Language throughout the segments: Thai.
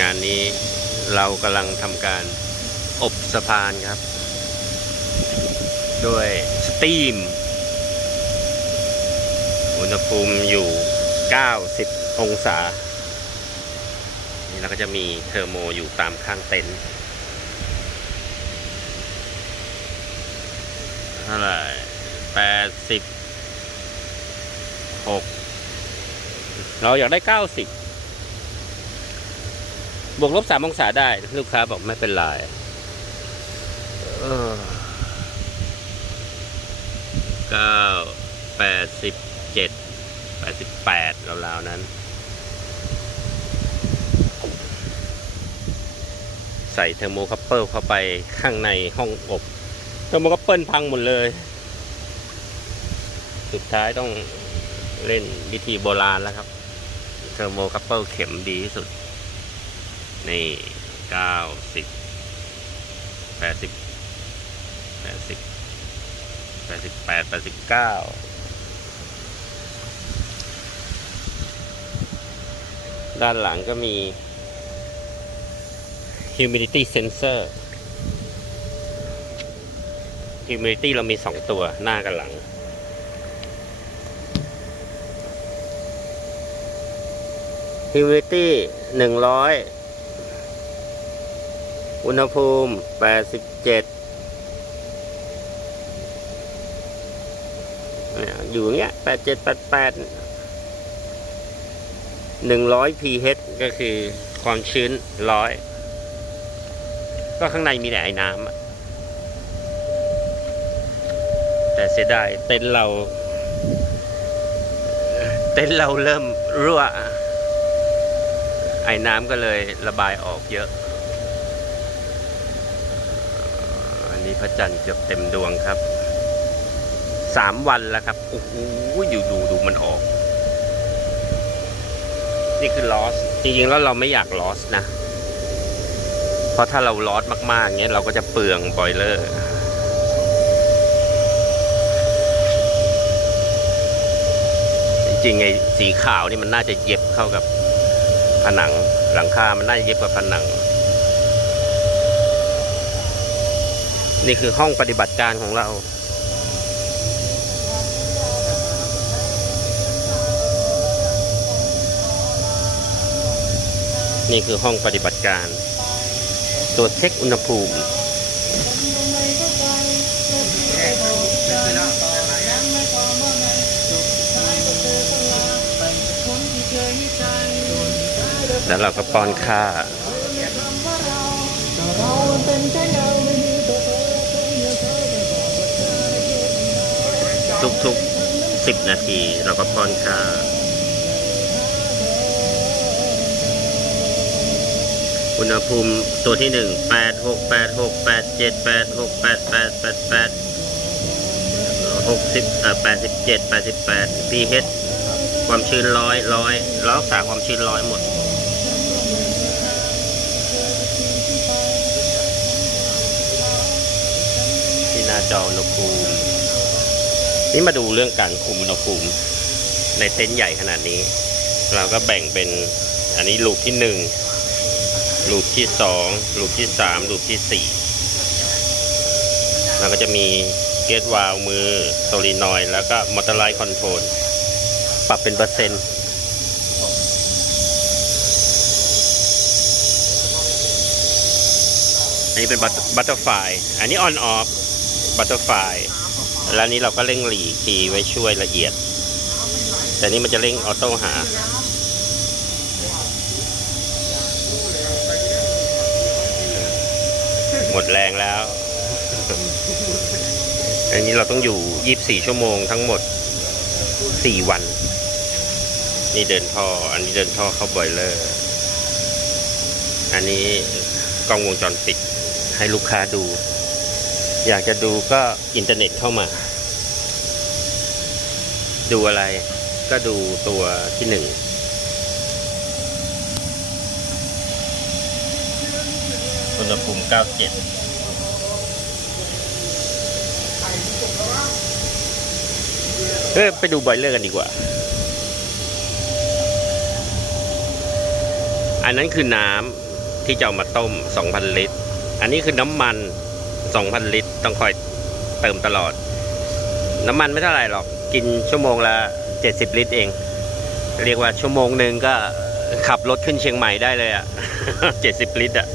งานนี้เรากำลังทำการอบสะพานครับ ด้วยสตีม อุณหภูมิอยู่ 90 องศา นี่เราก็จะมีเทอร์โมอยู่ตามข้างเต็นท์เท่าไหร่แปดสิบหกเราอยากได้เก้าสิบ บวกลบสามองศาได้ ลูกค้าบอกไม่เป็นไรเออเก้าแปดสิบเจ็ดแปดสิบแปดราวๆนั้น ใส่เทอร์โมคัพเปิลเข้าไปข้างในห้องอบ เทอร์โมคัพเปิลพังหมดเลย สุดท้ายต้องเล่นวิธีโบราณแล้วครับ เทอร์โมคัพเปิลเข็มดีที่สุด นี่เก้าสิบแปดสิบแปดสิบแปดสิบแปดแปดสิบเก้าด้านหลังก็มี humidity sensor humidity เรามีสองตัวหน้ากับหลัง humidity หนึ่งร้ อุณหภูมิแปดสิบเจ็ดอยู่เงี้ยแปดเจ็ดแปดแปดหนึ่งร้อย pH ก็คือความชื้นร้อย ก็ข้างในมีแต่ไอ้น้ำ แต่เสียดายเต็นเรา เต็นเราเริ่มรั่ว ไอ้น้ำก็เลยระบายออกเยอะ อันนี้ พระจันทร์เกือบเต็มดวงครับสามวันแล้วครับ โอ้โหอยู่ดูดูมันออก นี่คือลอส จริงๆ แล้วเราไม่อยากลอสนะ เพราะถ้าเราลอสมากๆเงี้ยเราก็จะเปลืองบอยเลอร์จริงๆไอ้สีขาวนี่มันน่าจะเย็บเข้ากับผนังหลังคา มันน่าจะเย็บกับผนัง นี่คือห้องปฏิบัติการของเรา นี่คือห้องปฏิบัติการ ตรวจเช็คอุณหภูมิ แล้วเราก็ป้อนข้า ทุกๆสิบนาที เราก็ป้อนข้าอุณหภูมิตัวที่หนึ่งแปดหกแปดหกแปดเจ็ดแปดหกแปดแปดแปดแปดหกสิบเอ่อแปดสิบเจ็ดแปดสิบแปด pH ความชื้นร้อยร้อยเรารักษาความชื้นร้อยหมด ที่หน้าจออุณหภูมิ นี่มาดูเรื่องการคุมอุณหภูมิในเต็นท์ใหญ่ขนาดนี้ เราก็แบ่งเป็นอันนี้ลูกที่หนึ่งลูปที่สองลูปที่สามลูปที่สี่เราก็จะมีเกตวาลมือโซลินอยแล้วก็มอเตอร์ไลท์คอนโทรลปรับเป็นเปอร์เซ็นต์อันนี้เป็นบัตเตอร์ไฟอันนี้ออนออฟบัตเตอร์ไฟ แล้วนี้เราก็เร่งหลีคีไว้ช่วยละเอียด แต่นี่มันจะเร่งออโต้หา หมดแรงแล้ว อันนี้เราต้องอยู่ 24 ชั่วโมงทั้งหมด 4 วัน นี่เดินท่อ อันนี้เดินท่อเข้าบอยเลอร์ อันนี้กล้องวงจรปิดให้ลูกค้าดู อยากจะดูก็อินเทอร์เน็ตเข้ามา ดูอะไรก็ดูตัวที่หนึ่งอุณหภูมิ97เออไปดูบอยเลอร์กันดีกว่า อันนั้นคือน้ำที่จะเอามาต้ม 2,000 ลิตร อันนี้คือน้ำมัน 2,000 ลิตร ต้องคอยเติมตลอด น้ำมันไม่เท่าไหร่หรอก กินชั่วโมงละ 70 ลิตรเอง เรียกว่าชั่วโมงหนึ่งก็ขับรถขึ้นเชียงใหม่ได้เลยอะ 70 ลิตรอะ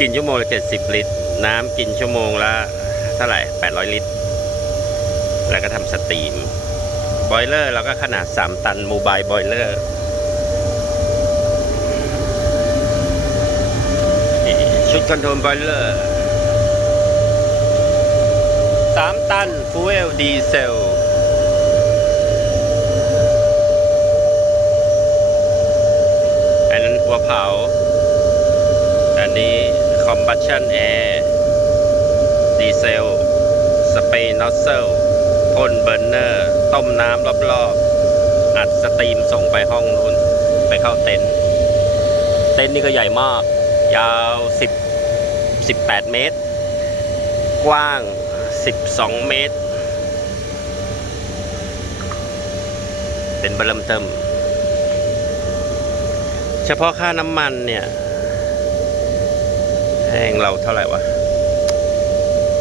กินชั่วโมงละ 70 ลิตร น้ำกินชั่วโมงละเท่าไหร่ 800 ลิตร แล้วก็ทำสตรีมบอยเลอร์เราก็ขนาด 3 ตันโมบายบอยเลอร์ชุดคอนโทรลบอยเลอร์ 3 ตัน ฟูเอลดีเซลอันนั้นหัวเผา อันนี้ combustion air ดีเซล สเปรย์นอสเซลพ่นเบอร์เนอร์ ต้มน้ำรอบๆ อัดสตรีมส่งไปห้องนู้น ไปเข้าเต็นท์ เต็นท์นี่ก็ใหญ่มาก ยาว 10 18 เมตร กว้าง 12 เมตร เป็นบริ่มเติม เฉพาะค่าน้ำมันเนี่ยแห้งเราเท่าไหร่วะ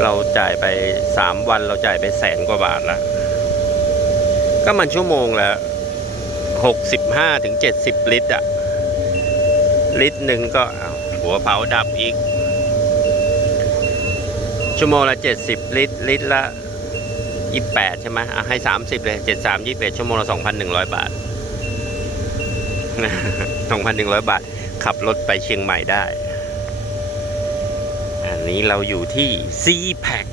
เราจ่ายไปสามวันเราจ่ายไปแสนกว่าบาทล้วก็มันชั่วโมงละหกสิบห้าถึงเจ็ดสิบลิตรอะลิตรหนึ่งก็หัวเผาดับอีก ชั่วโมงละเจ็ดสิบลิตร ลิตรละยี่แปดใช่ไหมอะให้สามสิบเลยเจ็ดสามยี่สิบชั่วโมงละสองพันหนึ่งร้อยบาทสองพันหนึ่งร้อยบาท ขับรถไปเชียงใหม่ได้ อันนี้เราอยู่ที่ c p a c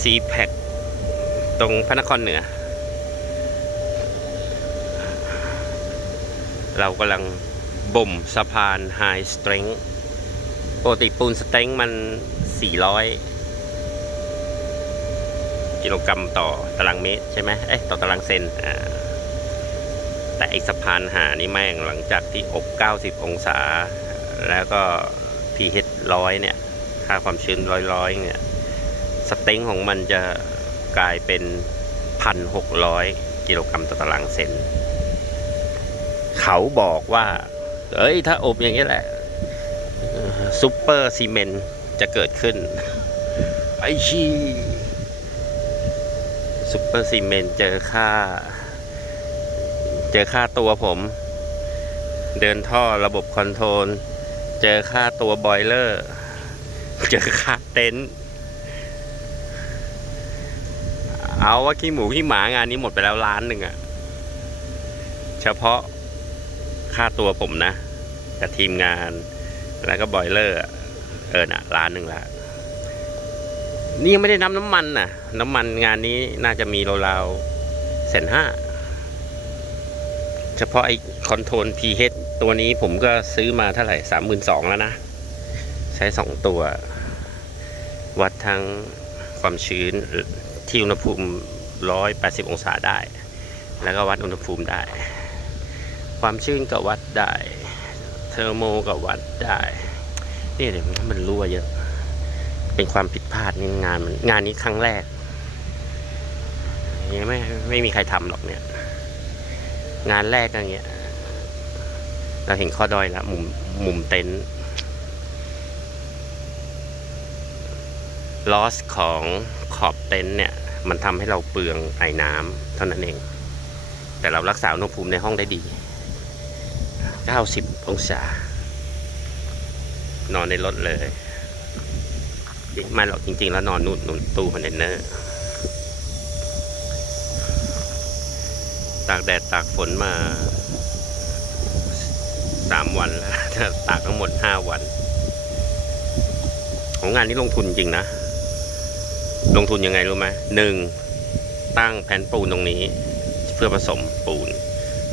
c p a c ตรงพระนครเหนือ เรากำลังบ่มสะพาน High Strength ปกติปูนสเต็งมัน 400 กิโลกรัมต่อตารางเมตรใช่ไหมเอ๊ะต่อตารางเซนอ่าแต่ไอสะพานหานี่แม่งหลังจากที่อบ 90 องศา แล้วก็ pH ร้อยเนี่ย ค่าความชื้นร้อยร้อยเนี่ย สเต็งของมันจะกลายเป็น 1,600 กิโลกรัมต่อตารางเซน เขาบอกว่า เอ้ย ถ้าอบอย่างนี้แหละซูเปอร์ซีเมนต์ จะเกิดขึ้น ไอชีซูเปอร์ซีเมนเจอค่า เจอค่าตัวผม เดินท่อระบบคอนโทรล เจอค่าตัวบอยเลอร์ เจอค่าเต็นท์เอาว่าขี้หมูขี้หมางานนี้หมดไปแล้วล้านหนึ่งอะเฉพาะค่าตัวผมนะ กับทีมงานแล้วก็บอยเลอร์ เออน่ะล้านหนึ่งละนี่ยังไม่ได้น้ำน้ำมันน่ะ น้ำมันงานนี้น่าจะมีราวๆแสนห้าเฉพาะไอ้คอนโทรล pH ตัวนี้ผมก็ซื้อมาเท่าไหร่สามหมื่นสองแล้วนะ ใช้สองตัว วัดทั้งความชื้นที่อุณหภูมิร้อยแปดสิบองศาได้ แล้วก็วัดอุณหภูมิได้ ความชื้นก็วัดได้ เทอร์โมก็วัดได้ นี่เดี๋ยวมันรั่วเยอะ เป็นความผิดพลาดในงานมันงานนี้ครั้งแรกยังไม่ไม่มีใครทำหรอกเนี่ย งานแรกอย่างเงี้ย เราเห็นข้อดอยแล้วมุมมุมเต็นท์ลอสของขอบเต็นท์เนี่ย มันทำให้เราเปลืองไอ้น้ำเท่านั้นเอง แต่เรารักษาอุณหภูมิในห้องได้ดี 90 องศา นอนในรถเลยไมาหรอกจริง ๆ แล้วนอนนู่นนู่นตู้คอนเทนเนอร์ตากแดดตากฝนมาสามวันแล้วตากทั้งหมดห้าวัน ของงานนี้ลงทุนจริงนะ ลงทุนยังไงรู้ไหมหนึ่งตั้งแผ่นปูนตรงนี้ เพื่อผสมปูน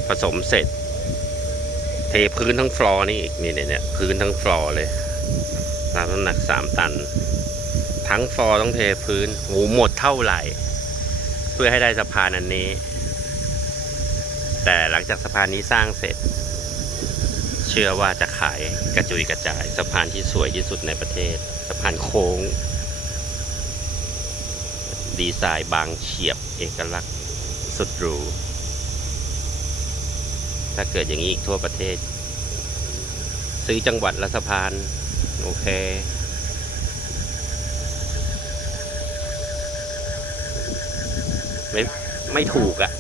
ผสมเสร็จ เทพื้นทั้งฟลอร์นี่อีกนี่เนี่ยพื้นทั้งฟลอร์เลย รับน้ำหนักสามตัน ทั้งฟอร์ต้องเทพื้นโหหมดเท่าไหร่ เพื่อให้ได้สะพานอันนี้ แต่หลังจากสะพานนี้สร้างเสร็จ เชื่อว่าจะขายกระจุยกระจาย สะพานที่สวยที่สุดในประเทศ สะพานโค้ง ดีไซน์บางเฉียบเอกลักษณ์สุดหรูถ้าเกิดอย่างนี้อีกทั่วประเทศ ซื้อจังหวัดละสะพาน โอเค ไม่ไม่ถูกอะ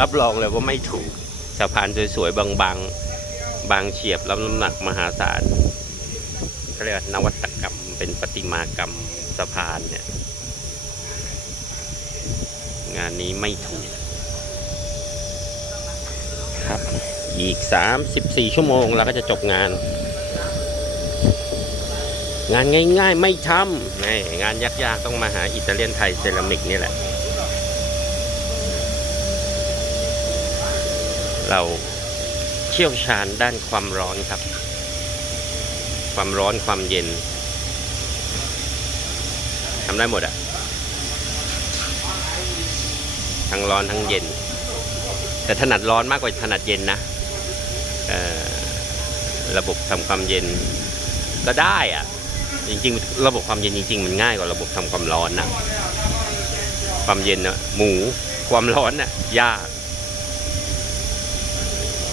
รับรองเลยว่าไม่ถูกสะพานสวยๆ บางๆ บางเฉียบรับน้ำหนักมหาศาลเขาเรียกว่านวัตกรรมเป็นประติมากรรมสะพานเนี่ย งานนี้ไม่ถูก ครับ อีก 34 ชั่วโมงเราก็จะจบงาน งานง่าย ๆ ไม่ทำนี่งานยากๆต้องมาหาอิตาเลียนไทยเซรามิกนี่แหละ เราเชี่ยวชาญด้านความร้อนครับ ความร้อนความเย็นทำได้หมดอะทั้งร้อนทั้งเย็น แต่ถนัดร้อนมากกว่าถนัดเย็นนะระบบทำความเย็นก็ได้อะ จริงๆ ระบบความเย็นจริง ๆ มันง่ายกว่าระบบทำความร้อนนะความเย็นนะหมูความร้อนน่ะยาก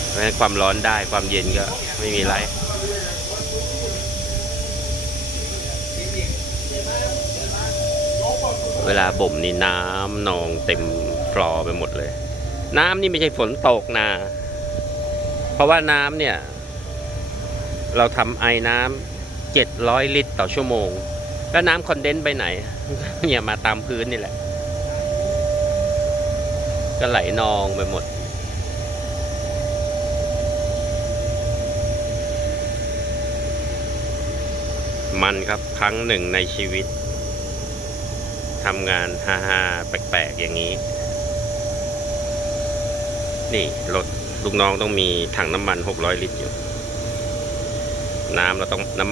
เพราะความร้อนได้ความเย็นก็ไม่มีไรเวลาบ่มนี่น้ำนองเต็มฟลอร์ไปหมดเลย น้ำนี่ไม่ใช่ฝนตกนะ เพราะว่าน้ำเนี่ย เราทำไอ้น้ำ เจ็ดร้อยลิตรต่อชั่วโมง แล้วน้ำคอนเดนซ์ไปไหน เนี่ยมาตามพื้นนี่แหละ ก็ไหลนองไปหมด มันครับครั้งหนึ่งในชีวิตทำงานฮาฮาแปลกๆ อย่างนี้ นี่รถลูกน้องต้องมีถังน้ำมัน 600 ลิตรอยู่ น้ำเราต้องน้ำมัน